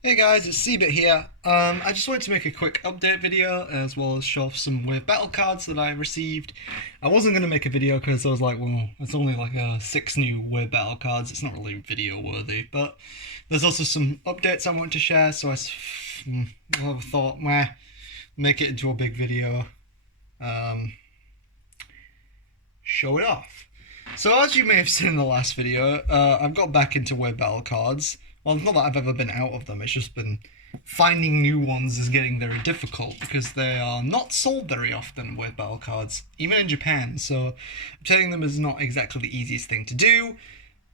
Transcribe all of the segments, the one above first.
Hey guys, it's Seabit here. I just wanted to make a quick update video as well as show off some weird battle cards that I received. I wasn't going to make a video because I was like, well, it's only like 6 new weird battle cards. It's not really video worthy, but there's also some updates I want to share, so I thought, make it into a big video. Show it off. So as you may have seen in the last video, I've got back into weird battle cards. Well, not that I've ever been out of them, it's just been finding new ones is getting very difficult because they are not sold very often, weird battle cards, even in Japan, so obtaining them is not exactly the easiest thing to do,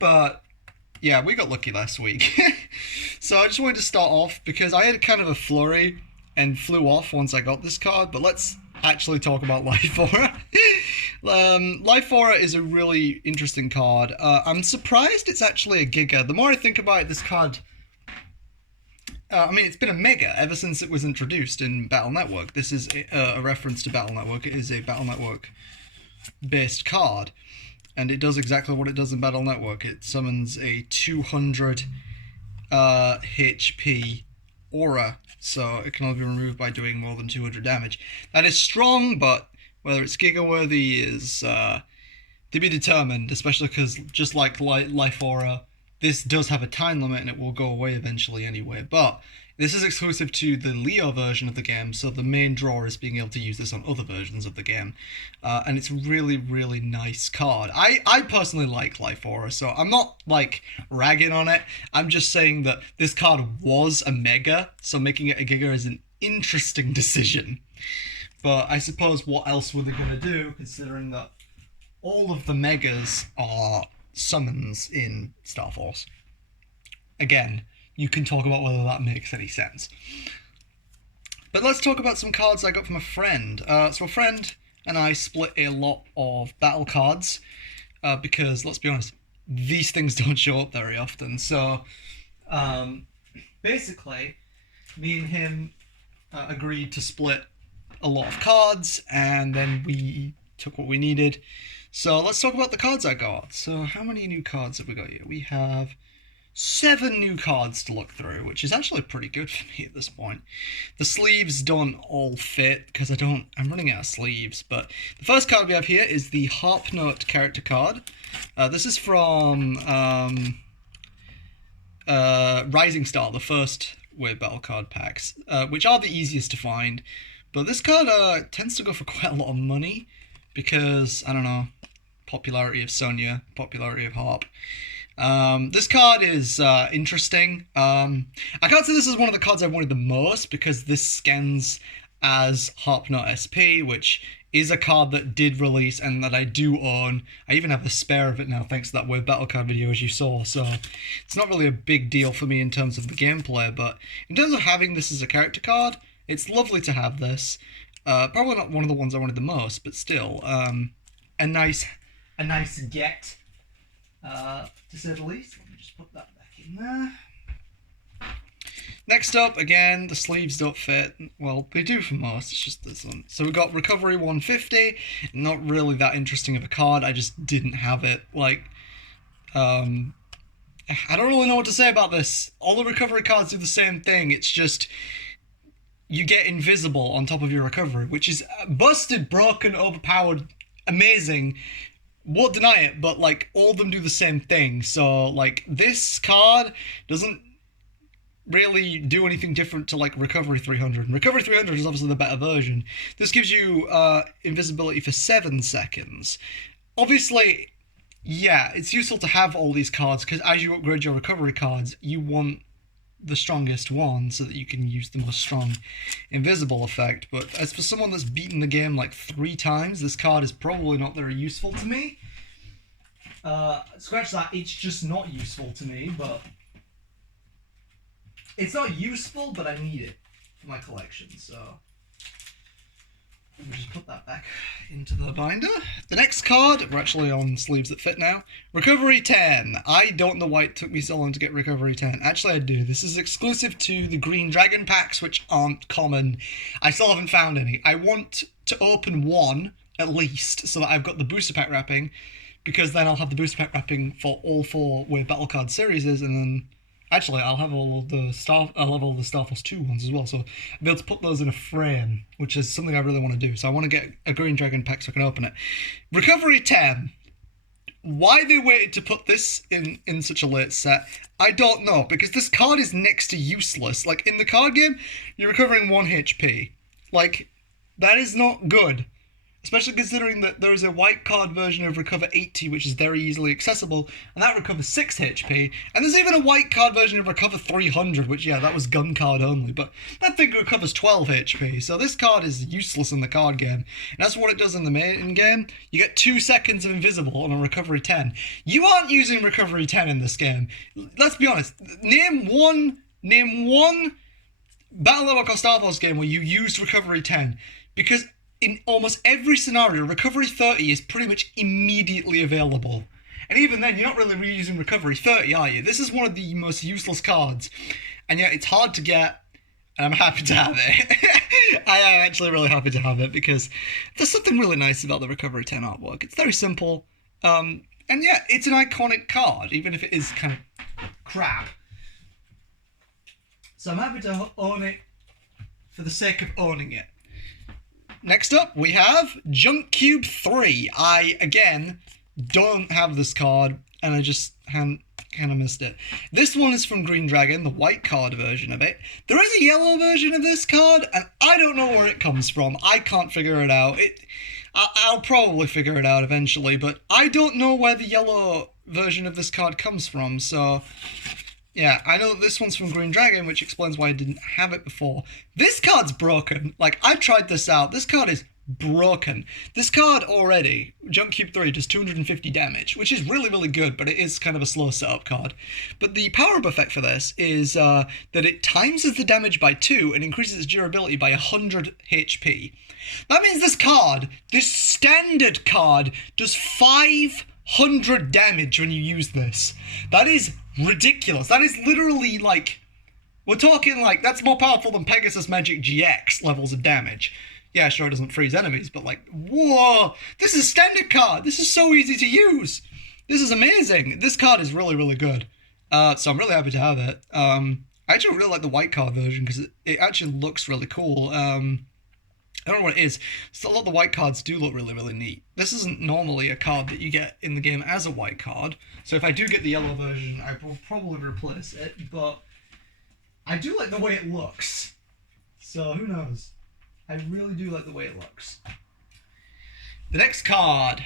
but yeah, we got lucky last week. So I just wanted to start off because I had kind of a flurry and flew off once I got this card, but let's actually talk about Life Aura. Life Aura is a really interesting card. I'm surprised it's actually a Giga. The more I think about it, this card... I mean, it's been a Mega ever since it was introduced in Battle Network. This is a reference to Battle Network. It is a Battle Network-based card, and it does exactly what it does in Battle Network. It summons a 200 HP Aura, so it can only be removed by doing more than 200 damage. That is strong, but whether it's Giga worthy is to be determined, especially because just like Life Aura, this does have a time limit and it will go away eventually anyway. But this is exclusive to the Leo version of the game, so the main draw is being able to use this on other versions of the game. And it's really, really nice card. I personally like Life Aura, so I'm not, like, ragging on it. I'm just saying that this card was a Mega, so making it a Giga is an interesting decision. But I suppose what else were they going to do, considering that all of the Megas are summons in Starforce? Again, you can talk about whether that makes any sense. But let's talk about some cards I got from a friend. So a friend and I split a lot of battle cards because, let's be honest, these things don't show up very often. So basically, me and him agreed to split a lot of cards, and then we took what we needed. So let's talk about the cards I got. So how many new cards have we got here? We have 7 new cards to look through, which is actually pretty good for me at this point. The sleeves don't all fit because I'm running out of sleeves, but the first card we have here is the Harp Note character card. This is from Rising Star, the first weird battle card packs, which are the easiest to find. But this card tends to go for quite a lot of money because, I don't know, popularity of Sonya, popularity of Harp. This card is interesting. I can't say this is one of the cards I wanted the most because this scans as Harp Note SP, which is a card that did release and that I do own. I even have a spare of it now thanks to that weird battle card video as you saw, so it's not really a big deal for me in terms of the gameplay, but in terms of having this as a character card, it's lovely to have this. Probably not one of the ones I wanted the most, but still, a nice get, to say the least. Let me just put that back in there. Next up, again, the sleeves don't fit. Well, they do for most, it's just this one. So we got Recovery 150, not really that interesting of a card, I just didn't have it. Like, I don't really know what to say about this. All the recovery cards do the same thing, it's just... you get invisible on top of your recovery, which is busted, broken, overpowered, amazing. Won't deny it, but like all of them do the same thing. So like this card doesn't really do anything different to like Recovery 300. And Recovery 300 is obviously the better version. This gives you invisibility for 7 seconds. Obviously, yeah, it's useful to have all these cards because as you upgrade your recovery cards, you want the strongest one so that you can use the most strong invisible effect. But as for someone that's beaten the game like 3 times, this card is probably not very useful to me. Scratch that, it's just not useful to me, but it's not useful, but I need it for my collection, so let me just put that back into the binder. The next card, we're actually on sleeves that fit now. Recovery 10. I don't know why it took me so long to get Recovery 10. Actually, I do. This is exclusive to the Green Dragon packs, which aren't common. I still haven't found any. I want to open one, at least, so that I've got the booster pack wrapping, because then I'll have the booster pack wrapping for all 4 Weird Battle Card series, and then Actually, I'll have all the Starforce 2 ones as well, so I'll be able to put those in a frame, which is something I really want to do. So I want to get a Green Dragon pack so I can open it. Recovery 10. Why they waited to put this in such a late set, I don't know, because this card is next to useless. Like, in the card game, you're recovering 1 HP. Like, that is not good. Especially considering that there is a white card version of Recover 80, which is very easily accessible, and that recovers 6 HP. And there's even a white card version of Recover 300, which, yeah, that was gun card only, but that thing recovers 12 HP. So this card is useless in the card game. And that's what it does in the main game. You get 2 seconds of invisible on a Recovery 10. You aren't using Recovery 10 in this game. Let's be honest. Name one Battle Network or Starforce game where you used Recovery 10. Because in almost every scenario, Recovery 30 is pretty much immediately available. And even then, you're not really reusing Recovery 30, are you? This is one of the most useless cards. And yet, it's hard to get, and I'm happy to have it. I am actually really happy to have it, because there's something really nice about the Recovery 10 artwork. It's very simple. And yeah, it's an iconic card, even if it is kind of crap. So I'm happy to own it for the sake of owning it. Next up, we have Junk Cube 3. I, again, don't have this card, and I just kind of missed it. This one is from Green Dragon, the white card version of it. There is a yellow version of this card, and I don't know where it comes from. I can't figure it out. I'll probably figure it out eventually, but I don't know where the yellow version of this card comes from, so yeah, I know that this one's from Green Dragon, which explains why I didn't have it before. This card's broken. Like, I tried this out. This card is broken. This card already, Junk Cube 3, does 250 damage, which is really, really good, but it is kind of a slow setup card. But the power-up effect for this is that it times the damage by 2 and increases its durability by 100 HP. That means this card, this standard card, does 500 damage when you use this. That is ridiculous. That is literally like, we're talking like, that's more powerful than Pegasus Magic GX levels of damage. Yeah, sure, it doesn't freeze enemies, but like, whoa, this is a standard card. This is so easy to use. This is amazing. This card is really, really good. So I'm really happy to have it. I actually really like the white card version because it actually looks really cool. I don't know what it is. So a lot of the white cards do look really, really neat. This isn't normally a card that you get in the game as a white card. So if I do get the yellow version, I will probably replace it. But I do like the way it looks. So who knows? I really do like the way it looks. The next card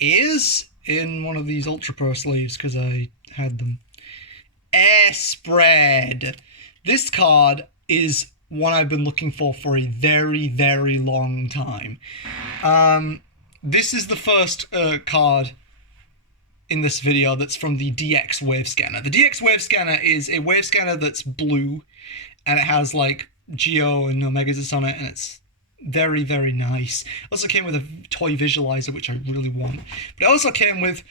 is in one of these Ultra Pro sleeves because I had them. Air Spread. This card is one I've been looking for a very, very long time. This is the first card in this video that's from the DX Wave Scanner. The DX Wave Scanner is a wave scanner that's blue, and it has like Geo and Omegas on it, and it's very, very nice. It also came with a toy visualizer, which I really want. But it also came with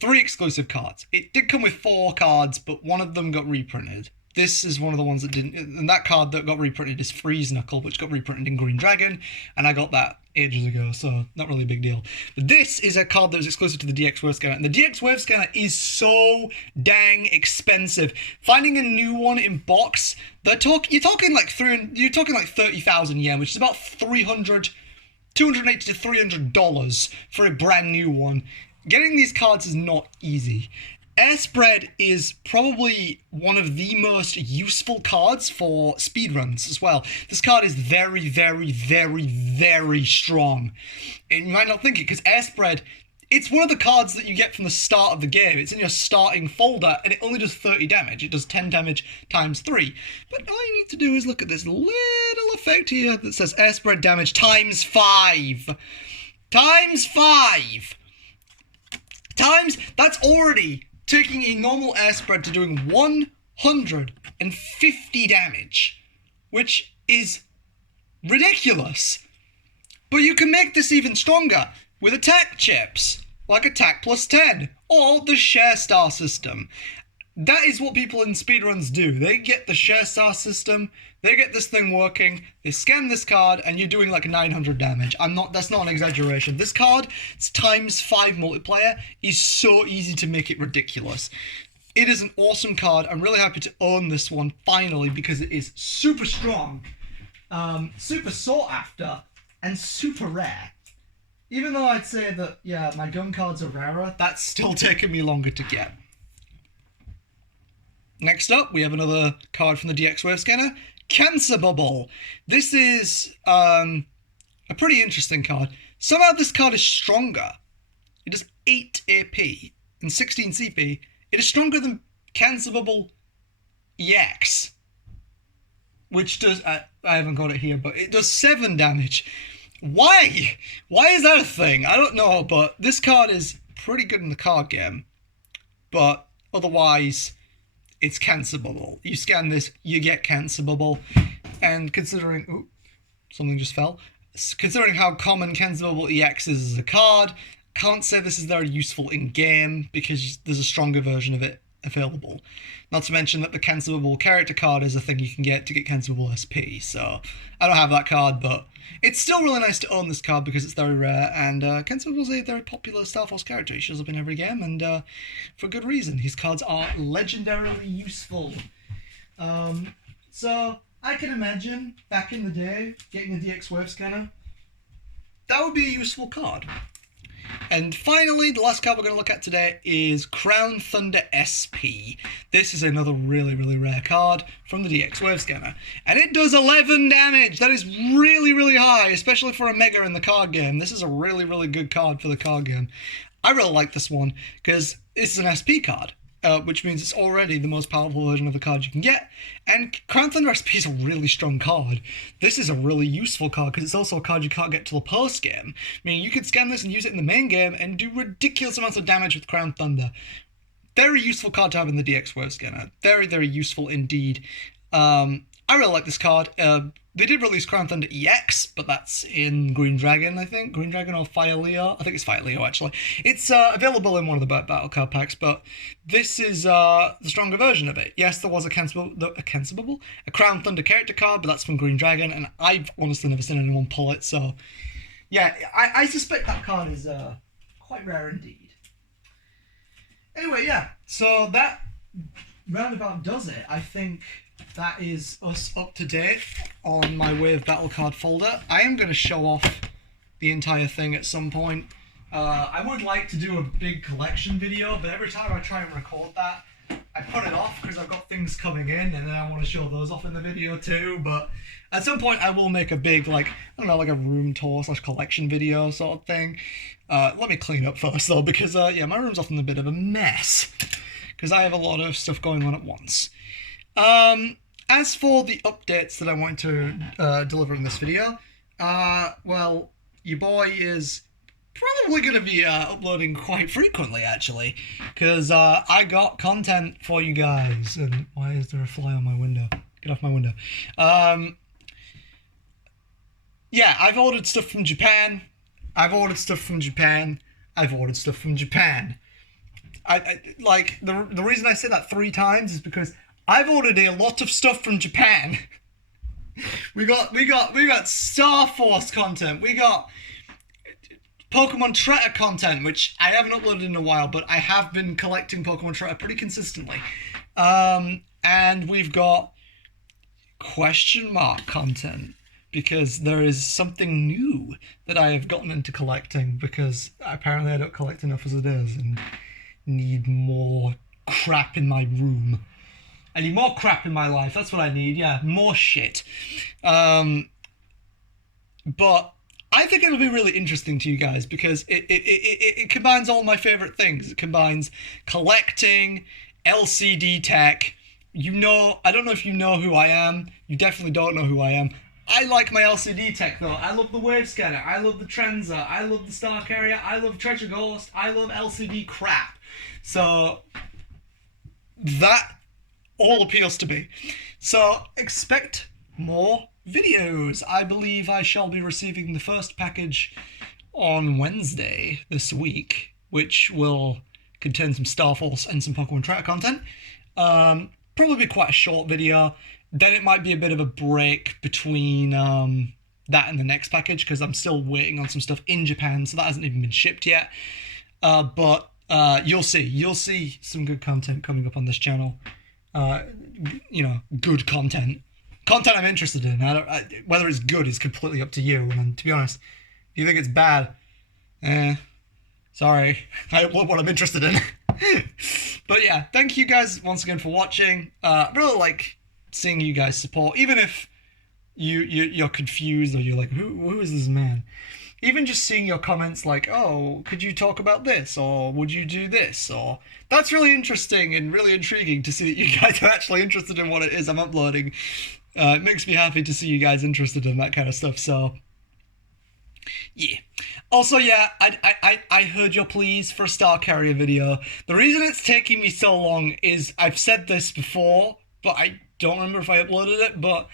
3 exclusive cards. It did come with 4 cards, but one of them got reprinted. This is one of the ones that didn't, and that card that got reprinted is Freeze Knuckle, which got reprinted in Green Dragon, and I got that ages ago, so not really a big deal. But this is a card that was exclusive to the DX Wave Scanner, and the DX Wave Scanner is so dang expensive. Finding a new one in box, you're talking like 30,000 yen, which is about $280 to $300 for a brand new one. Getting these cards is not easy. Air Spread is probably one of the most useful cards for speedruns as well. This card is very, very, very, very strong. And you might not think it, because Air Spread, it's one of the cards that you get from the start of the game. It's in your starting folder, and it only does 30 damage. It does 10 damage times 3. But all you need to do is look at this little effect here that says Air Spread damage times 5. Times 5! That's already taking a normal Air Spread to doing 150 damage, which is ridiculous. But you can make this even stronger with attack chips, like attack plus 10, or the share star system. That is what people in speedruns do. They get the share star system, they get this thing working, they scan this card, and you're doing like 900 damage. That's not an exaggeration. This card, it's times 5 multiplayer, is so easy to make it ridiculous. It is an awesome card. I'm really happy to own this one finally because it is super strong, super sought after, and super rare. Even though I'd say that, yeah, my gun cards are rarer, that's still taking me longer to get. Next up, we have another card from the DX Wave Scanner, Cancer Bubble. This is a pretty interesting card. Somehow this card is stronger. It does 8 AP and 16 CP. It is stronger than Cancer Bubble EX, which does, I haven't got it here, but it does 7 damage. Why? Why is that a thing? I don't know, but this card is pretty good in the card game. But otherwise, it's Cancer Bubble. You scan this, you get Cancer Bubble. And considering... Ooh, something just fell. Considering how common Cancer Bubble EX is as a card, can't say this is very useful in-game because there's a stronger version of it available. Not to mention that the Cancer Bubble character card is a thing you can get to get Cancer Bubble SP, so I don't have that card, but it's still really nice to own this card because it's very rare, and Cancer Bubble is a very popular Starforce character. He shows up in every game, and for good reason. His cards are legendarily useful. So I can imagine, back in the day, getting a DX Wave Scanner, that would be a useful card. And finally, the last card we're going to look at today is Crown Thunder SP. This is another really, really rare card from the DX Wave Scanner. And it does 11 damage! That is really, really high, especially for a Mega in the card game. This is a really, really good card for the card game. I really like this one, because this is an SP card. Which means it's already the most powerful version of the card you can get. And Crown Thunder SP is a really strong card. This is a really useful card because it's also a card you can't get till the post game. I mean, you could scan this and use it in the main game and do ridiculous amounts of damage with Crown Thunder. Very useful card to have in the DX Wave Scanner. Very, very useful indeed. I really like this card. They did release Crown Thunder EX, but that's in Green Dragon, I think. Green Dragon or Fire Leo? I think it's Fire Leo, actually. It's available in one of the battle card packs, but this is the stronger version of it. Yes, there was a Crown Thunder character card, but that's from Green Dragon, and I've honestly never seen anyone pull it, so... Yeah, I suspect that card is quite rare indeed. Anyway, yeah, so that roundabout does it. I think that is us up to date on my Wave Battle Card folder. I am going to show off the entire thing at some point. I would like to do a big collection video, but every time I try and record that, I put it off because I've got things coming in and then I want to show those off in the video too. But at some point I will make a big, like, I don't know, like a room tour / collection video sort of thing. Let me clean up first though, because yeah, my room's often a bit of a mess because I have a lot of stuff going on at once. As for the updates that I want to deliver in this video, well, your boy is probably going to be uploading quite frequently, actually, because I got content for you guys. And why is there a fly on my window? Get off my window. Yeah, I've ordered stuff from Japan. I've ordered stuff from Japan. I've ordered stuff from Japan. Like, the reason I say that 3 times is because I've ordered a lot of stuff from Japan. we got Starforce content. We got Pokemon Treasure content, which I haven't uploaded in a while, but I have been collecting Pokemon Treasure pretty consistently. And we've got question mark content, because there is something new that I have gotten into collecting, because apparently I don't collect enough as it is, and need more crap in my room. I need more crap in my life, that's what I need, yeah, more shit. But I think it'll be really interesting to you guys, because it combines all my favourite things. It combines collecting, LCD tech. You know, I don't know if you know who I am. You definitely don't know who I am. I like my LCD tech though. I love the Wave Scanner. I love the Trenza. I love the Star Carrier. I love Treasure Ghost. I love LCD crap. So that all appeals to me. So expect more videos. I believe I shall be receiving the first package on Wednesday this week, which will contain some Starforce and some Pokemon Tracker content. Probably be quite a short video. Then it might be a bit of a break between that and the next package, because I'm still waiting on some stuff in Japan, so that hasn't even been shipped yet. But You'll see some good content coming up on this channel. Good content. Content I'm interested in. Whether it's good is completely up to you. And to be honest, if you think it's bad, sorry. I upload what I'm interested in. But yeah, thank you guys once again for watching. I really like seeing you guys support, even if you're confused or you're like, who is this man? Even just seeing your comments like, oh, could you talk about this? Or would you do this? Or that's really interesting and really intriguing to see that you guys are actually interested in what it is I'm uploading. It makes me happy to see you guys interested in that kind of stuff. So, yeah. Also, yeah, I heard your pleas for a Star Carrier video. The reason it's taking me so long is I've said this before, but I don't remember if I uploaded it, but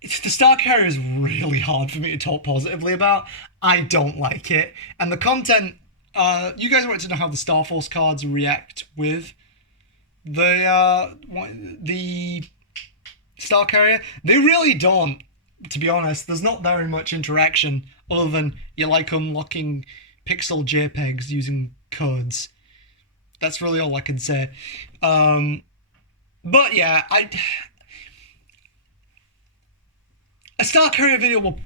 the Star Carrier is really hard for me to talk positively about. I don't like it. And the content, you guys wanted to know how the Starforce cards react with the Star Carrier. They really don't, to be honest. There's not very much interaction other than you like unlocking pixel JPEGs using codes. That's really all I can say. But yeah, a Star Carrier video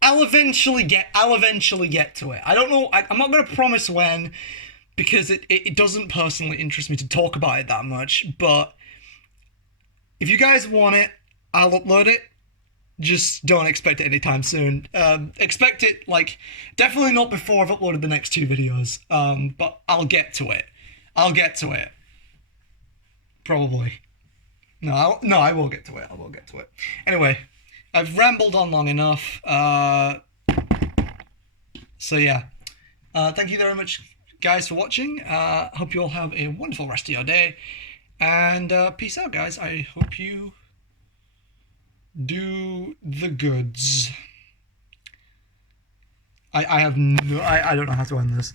I'll eventually get to it. I don't know, I'm not going to promise when, because it doesn't personally interest me to talk about it that much, but if you guys want it, I'll upload it. Just don't expect it anytime soon. Expect it, definitely not before I've uploaded the next 2 videos, but I'll get to it. Probably. No, I will get to it. Anyway, I've rambled on long enough. So yeah. Thank you very much, guys, for watching. Hope you all have a wonderful rest of your day. And peace out, guys. I hope you do the goods. I don't know how to end this.